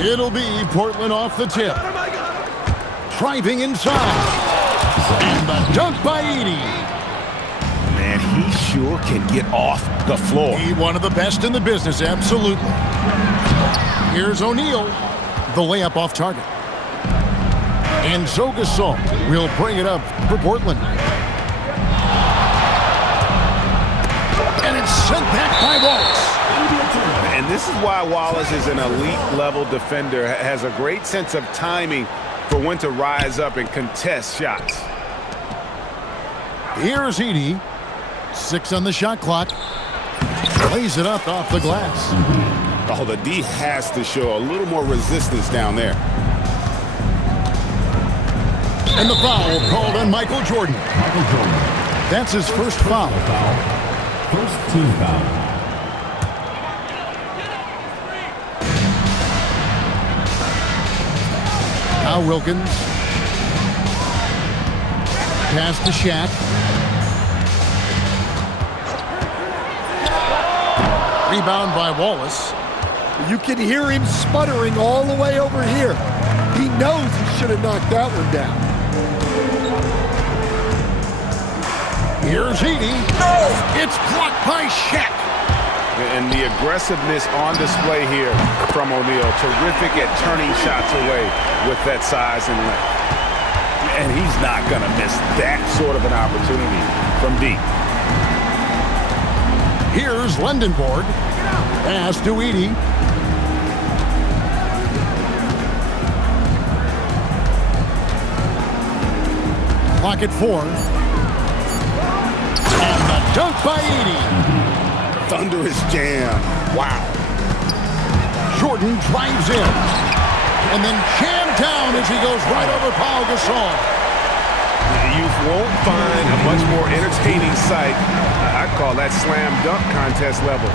It'll be Portland off the tip. Driving inside. And the dunk by Edey. Man, he sure can get off the floor. He's one of the best in the business, absolutely. Here's O'Neal. The layup off target. And Pau Gasol will bring it up for Portland. And it's sent back by Wallace. And this is why Wallace is an elite-level defender, has a great sense of timing for when to rise up and contest shots. Here's Edey. 6 on the shot clock. Lays it up off the glass. Oh, the D has to show a little more resistance down there. And the foul called on Michael Jordan. That's his first foul. First team foul. Now Wilkins. Pass to Shaq. Rebound by Wallace. You can hear him sputtering all the way over here. He knows he should have knocked that one down. Here's Edey. It's blocked by Shaq. And the aggressiveness on display here from O'Neal. Terrific at turning shots away with that size and length. And he's not going to miss that sort of an opportunity from deep. Here's Lindenborg. Pass to Edey. Clock at 4. And the dunk by Edey. Thunderous jam. Wow. Jordan drives in. And then jammed down as he goes right over Pau Gasol. You won't find a much more entertaining sight. I'd call that slam dunk contest level.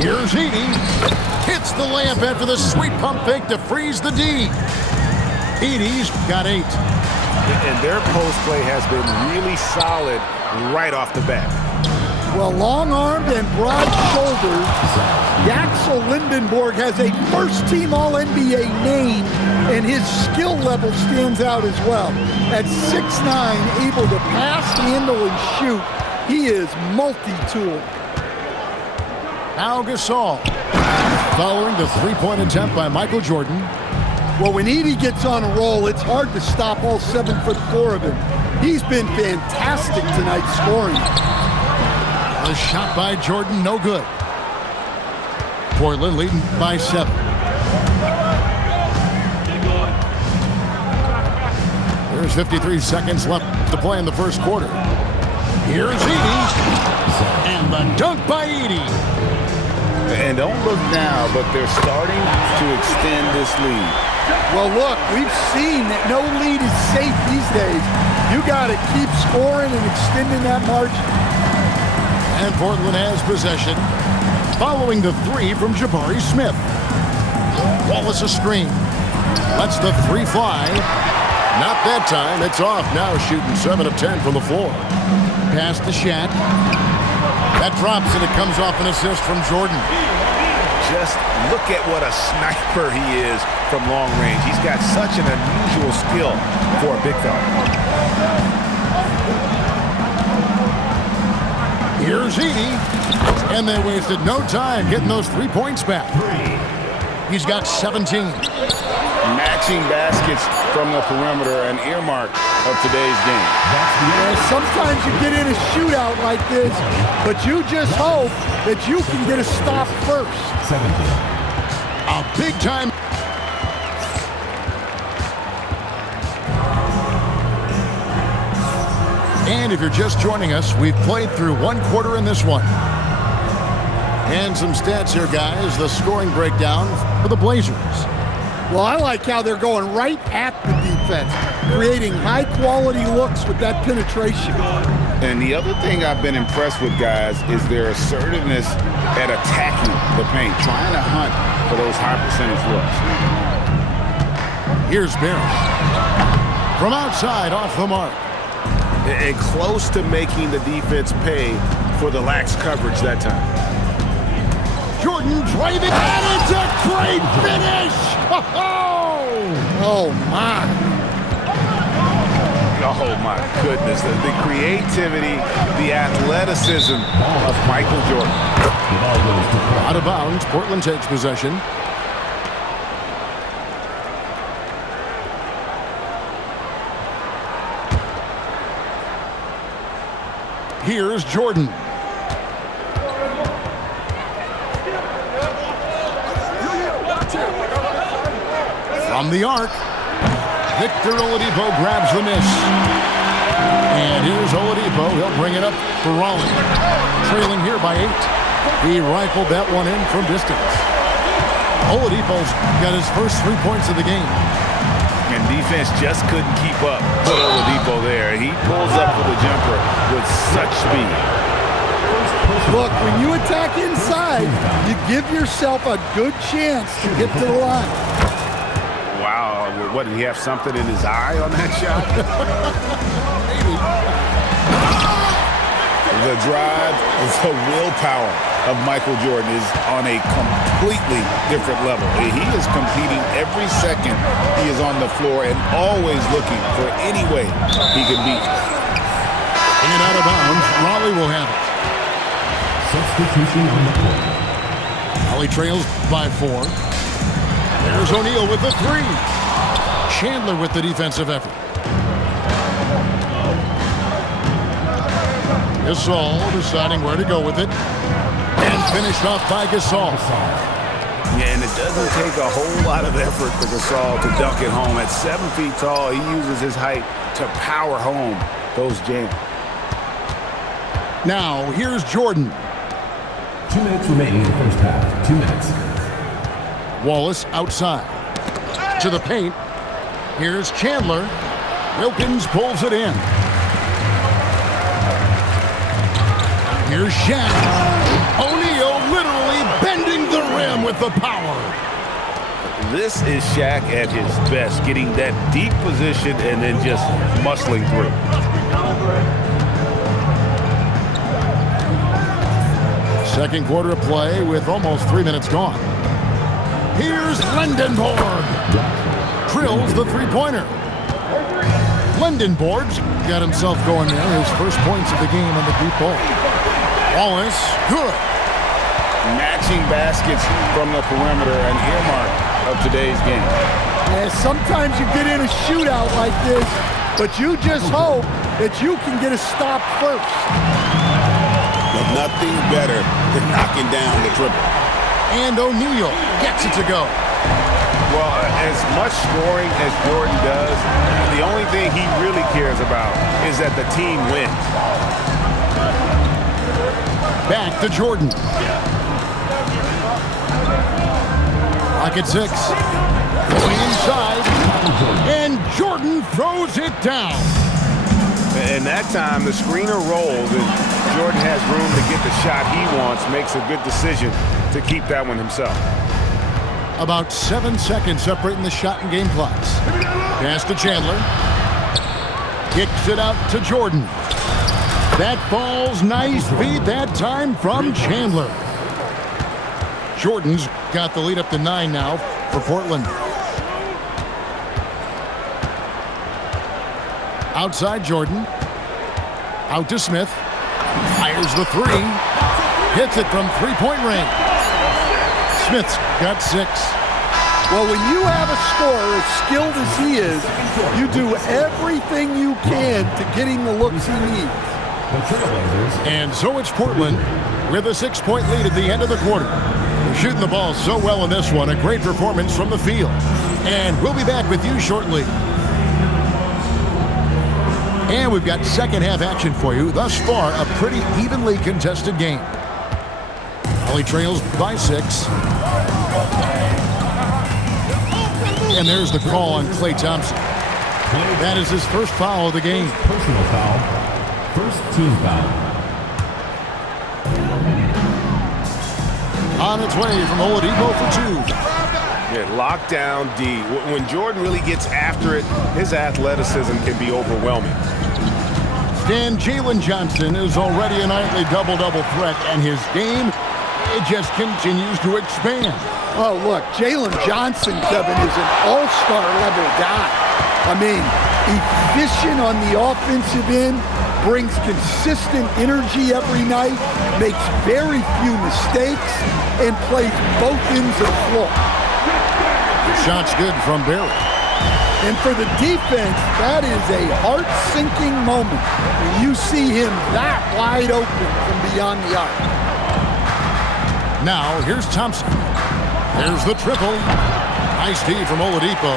Here's Edey. Hits the layup after the sweet pump fake to freeze the D. Edey's got 8. And their post play has been really solid right off the bat. Well, long-armed and broad-shouldered, Axel Lindenborg has a first-team All-NBA name, and his skill level stands out as well. At 6'9", able to pass, handle, and shoot, he is multi-tool. Pau Gasol following the three-point attempt by Michael Jordan. Well, when Edey gets on a roll, it's hard to stop all 7'4" of him. He's been fantastic tonight scoring. The shot by Jordan, no good. Portland leading by 7. There's 53 seconds left to play in the first quarter. Here's Edey. And the dunk by Edey. And don't look now, but they're starting to extend this lead. Well, look, we've seen that no lead is safe these days. You got to keep scoring and extending that margin. And Portland has possession. Following the 3 from Jabari Smith. Wallace a screen. Lets the 3 fly. Not that time. It's off. Now shooting 7 of 10 from the floor. Pass to Shaq. That drops and it comes off an assist from Jordan. Just look at what a sniper he is from long range. He's got such an unusual skill for a big fella. Here's Edey. And they wasted no time getting those 3 points back. He's got 17. Matching baskets from the perimeter, an earmark of today's game. Sometimes you get in a shootout like this, but you just hope that you can get a stop first. 17. A big time. And if you're just joining us, we've played through 1 quarter in this one. And some stats here, guys. The scoring breakdown for the Blazers. Well, I like how they're going right at the defense, creating high-quality looks with that penetration. And the other thing I've been impressed with, guys, is their assertiveness at attacking the paint, trying to hunt for those high-percentage looks. Here's Barrett. From outside, off the mark. And close to making the defense pay for the lax coverage that time. Jordan driving, and it's a great finish! Oh, my. Oh, my goodness. The creativity, the athleticism of Michael Jordan. The ball goes to Portland. Out of bounds, Portland takes possession. Here's Jordan. From the arc, Victor Oladipo grabs the miss. And here's Oladipo. He'll bring it up for Raleigh. Trailing here by 8. He rifled that one in from distance. Oladipo's got his first 3 points of the game. And defense just couldn't keep up. Put Oladipo there. He pulls up for the jumper with such speed. Look, when you attack inside, you give yourself a good chance to get to the line. Wow. What, did he have something in his eye on that shot? The drive, the willpower of Michael Jordan is on a completely different level. He is competing every second he is on the floor and always looking for any way he can beat. And out of bounds, Raleigh will have it. Substitution on the court. Raleigh trails by 4. There's O'Neal with the 3. Chandler with the defensive effort. Gasol deciding where to go with it. And finished off by Gasol. Yeah, and it doesn't take a whole lot of effort for Gasol to dunk it home. At 7 feet tall, he uses his height to power home those jams. Now, here's Jordan. 2 minutes remaining in the first half. 2 minutes. Wallace outside. To the paint. Here's Chandler. Wilkins pulls it in. Here's Shaq. O'Neal literally bending the rim with the power. This is Shaq at his best, getting that deep position and then just muscling through. Second quarter of play with almost 3 minutes gone. Here's Lindenborg. Drills the three-pointer. Lindenborg's got himself going there. His first points of the game on the deep ball. Wallace, good. Matching baskets from the perimeter, an earmark of today's game. Yeah, sometimes you get in a shootout like this, but you just hope that you can get a stop first. But nothing better than knocking down the triple. And O'Neal gets it to go. Well, as much scoring as Jordan does, the only thing he really cares about is that the team wins. Back to Jordan. Clock at 6. Going inside. And Jordan throws it down. And that time, the screener rolls, and Jordan has room to get the shot he wants, makes a good decision to keep that one himself. About 7 seconds separating the shot and game clocks. Pass to Chandler. Kicks it out to Jordan. That falls nice feed that time from Chandler. Jordan's got the lead up to 9 now for Portland. Outside Jordan. Out to Smith. Fires the 3. Hits it from three-point range. Smith's got 6. Well, when you have a scorer as skilled as he is, you do everything you can to getting the looks he needs. And so it's Portland with a 6-point lead at the end of the quarter. They're shooting the ball so well in this one. A great performance from the field. And we'll be back with you shortly. And we've got second half action for you. Thus far, a pretty evenly contested game. Raleigh trails by 6. And there's the call on Klay Thompson. That is his first foul of the game. Personal foul. First team foul. On its way from Oladipo for 2. Yeah, lockdown D. When Jordan really gets after it, his athleticism can be overwhelming. And Jalen Johnson is already a nightly double-double threat, and his game it just continues to expand. Oh, look, Jalen Johnson, Kevin, is an all-star level guy. I mean, efficient on the offensive end, brings consistent energy every night, makes very few mistakes, and plays both ends of the floor. The shot's good from Barry. And for the defense, that is a heart-sinking moment when you see him that wide open from beyond the arc. Now, here's Thompson. There's the triple. Nice D from Oladipo.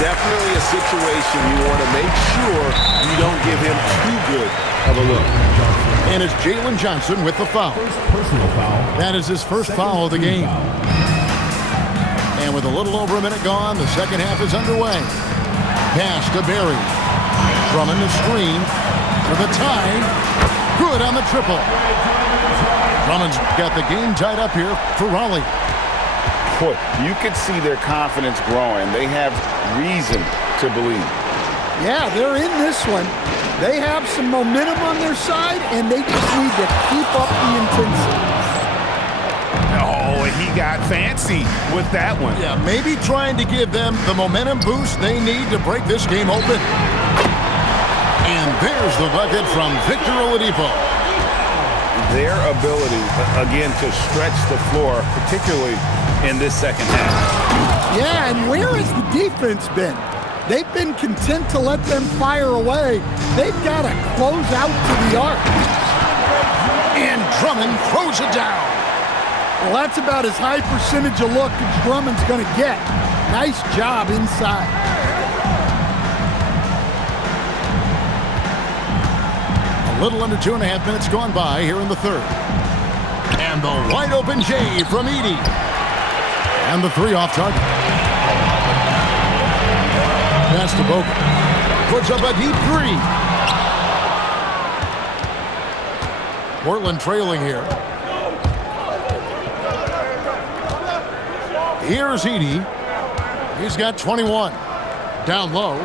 Definitely a situation you want to make sure you don't give him too good of a look. And it's Jalen Johnson with the foul. Personal foul. That is his first foul of the game. And with a little over a minute gone, the second half is underway. Pass to Barry. Drummond the screen for the tie. Good on the triple. Drummond's got the game tied up here for Raleigh. Boy, you could see their confidence growing. They have reason to believe. Yeah, they're in this one. They have some momentum on their side, and they just need to keep up the intensity. Oh, he got fancy with that one. Yeah, maybe trying to give them the momentum boost they need to break this game open. And there's the bucket from Victor Oladipo. Their ability, again, to stretch the floor, particularly in this second half. Yeah, and where has the defense been? They've been content to let them fire away. They've got to close out to the arc. And Drummond throws it down. Well, that's about as high percentage of look as Drummond's going to get. Nice job inside. A little under 2.5 minutes gone by here in the third. And the wide open J from Edey. And the three off target. Pass to Bogut. Puts up a deep three. Portland trailing here. Here's Edey. He's got 21. Down low.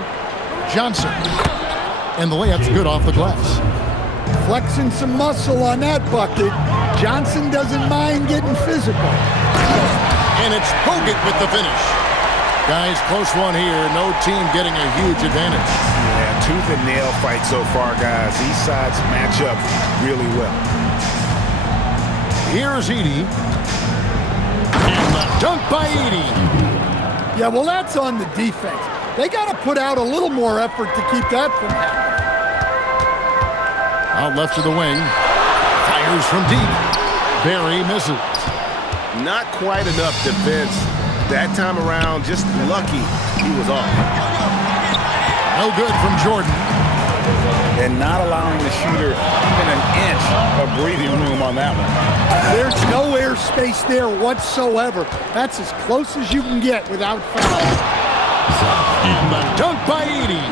Johnson. And the layup's good off the glass. Flexing some muscle on that bucket. Johnson doesn't mind getting physical. And it's Bogut with the finish. Guys, close one here. No team getting a huge advantage. Yeah, tooth and nail fight so far, guys. These sides match up really well. Here's Edey. And the dunk by Edey. Yeah, well, that's on the defense. They got to put out a little more effort to keep that from happening. Out left to the wing. Fires from deep. Barry misses. Not quite enough defense. That time around, just lucky he was off. No good from Jordan. And not allowing the shooter even an inch of breathing room on that one. There's no air space there whatsoever. That's as close as you can get without foul. And the dunk by Edey.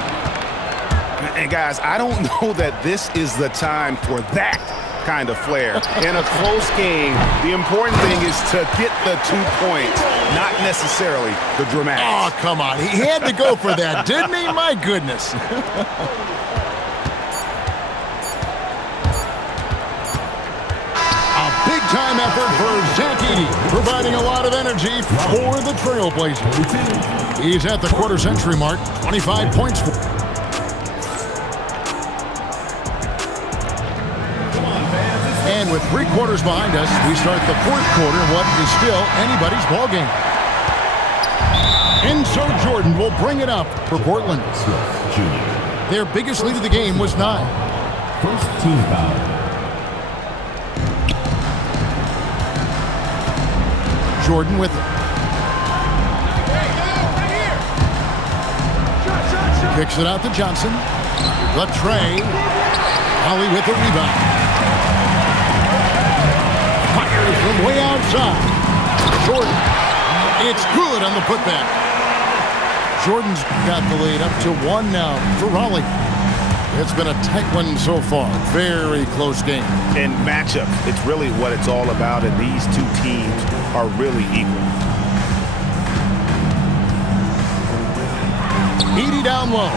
And guys, I don't know that this is the time for that kind of flair. In a close game, the important thing is to get the 2 points, not necessarily the dramatics. Oh, come on. He had to go for that, didn't he? My goodness. A big-time effort for Zach Edey, providing a lot of energy for the Trailblazers. He's at the quarter-century mark, 25 points for. And with 3 quarters behind us, we start the fourth quarter in what is still anybody's ballgame. And so Jordan will bring it up for Portland. Smith Jr. Their biggest lead of the game was 9. First team foul. Jordan with it. Kicks it out to Johnson. The tray. Holly with the rebound. Fires from way outside. Jordan. It's good on the putback. Jordan's got the lead up to 1 now for Raleigh. It's been a tight one so far. Very close game. And matchup, it's really what it's all about, and these two teams are really equal. Edey down low.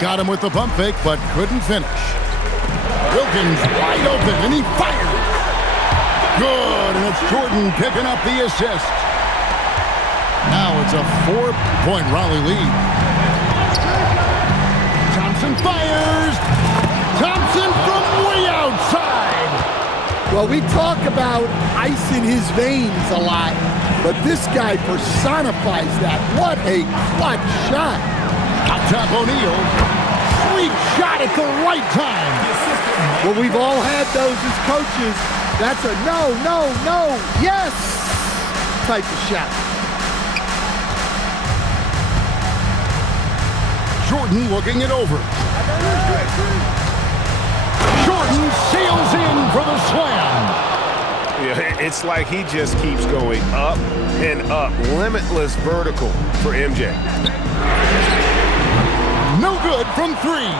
Got him with the pump fake, but couldn't finish. Wilkins wide open, and he fired. Good, and it's Jordan picking up the assist. Now it's a 4-point Raleigh lead. Thompson fires. Thompson from way outside. Well, we talk about ice in his veins a lot, but this guy personifies that. What a clutch shot. Up top O'Neal. Sweet shot at the right time. Well, we've all had those as coaches. That's a no, no, no, yes type of shot. Jordan looking it over. Jordan sails in for the slam. Yeah, it's like he just keeps going up and up. Limitless vertical for MJ. No good from three.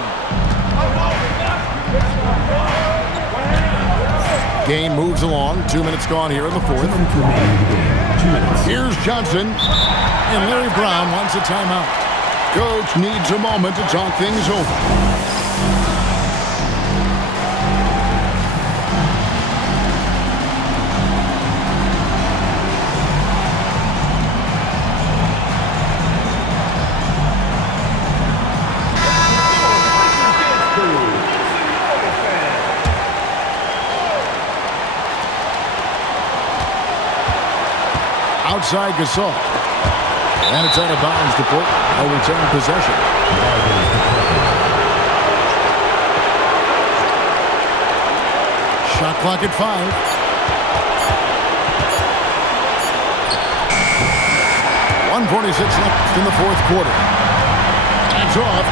Game moves along. 2 minutes gone here in the fourth. 2 minutes remaining in the game. 2 minutes. Here's Johnson. And Larry Brown wants a timeout. Coach needs a moment to talk things over. Outside Gasol. And it's out of bounds to Portland. They'll return possession. Shot clock at 5. 1:46 left in the fourth quarter. That's off.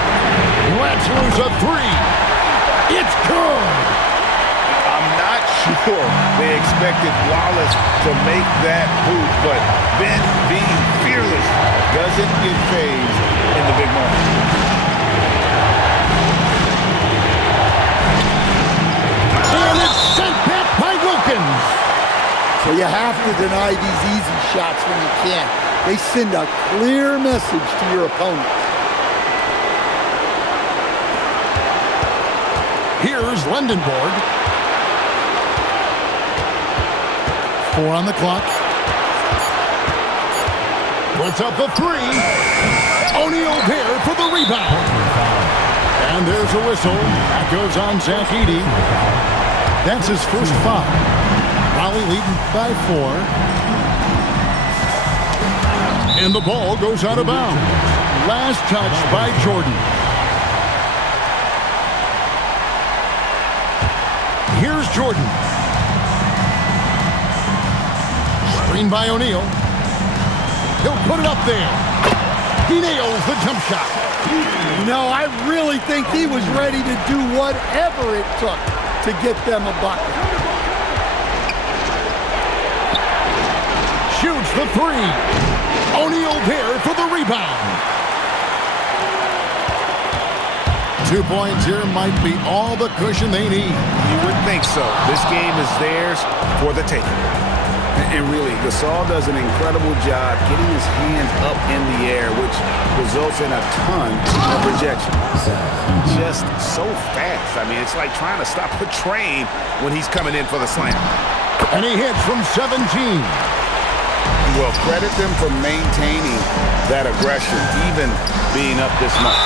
Let's lose a 3. It's good. I'm not sure they expected Wallace to make that hoop, but Ben being fearless doesn't get phased in the big moment. And it's sent back by Wilkins. So you have to deny these easy shots when you can. They send a clear message to your opponent. Here's Lindenborg. 4 on the clock. Puts up the 3. O'Neal there for the rebound. And there's a whistle. That goes on Zach Edey. That's his first foul. Raleigh leading by 4. And the ball goes out of bounds. Last touch by Jordan. Here's Jordan. Screen by O'Neal. He'll put it up there. He nails the jump shot. No, I really think he was ready to do whatever it took to get them a bucket. Shoots the 3. O'Neal there for the rebound. 2 points here might be all the cushion they need. You would think so. This game is theirs for the taking. And really, Gasol does an incredible job getting his hands up in the air, which results in a ton of rejection. Just so fast. I mean, it's like trying to stop a train when he's coming in for the slam. And he hits from 17. Well, credit them for maintaining that aggression, even being up this much.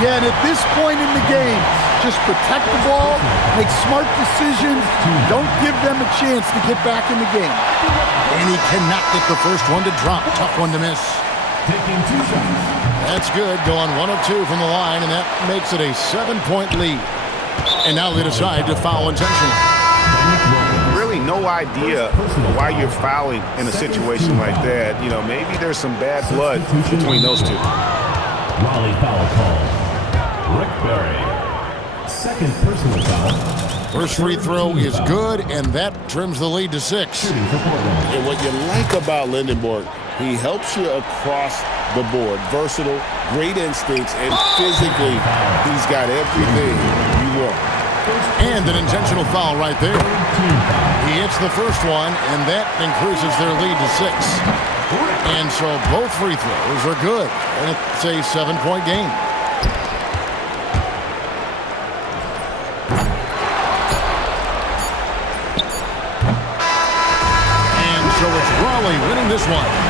Yeah, and at this point in the game, just protect the ball, make smart decisions, don't give them a chance to get back in the game. And he cannot get the first one to drop. Tough one to miss. Taking 2 shots. That's good. Going 1 of 2 from the line, and that makes it a 7-point lead. And now they decide to foul intentionally. Really no idea why you're fouling in a situation like that. You know, maybe there's some bad blood between those two. Raleigh foul call. Rick Barry. Second personal foul. First free throw is good, and that trims the lead to 6. Shooting for Portland. And what you like about Lindenborg, he helps you across the board. Versatile, great instincts, and physically, he's got everything you want. And an intentional foul right there. He hits the first one, and that increases their lead to 6. And so both free throws are good, and it's a 7-point game. Raleigh winning this one.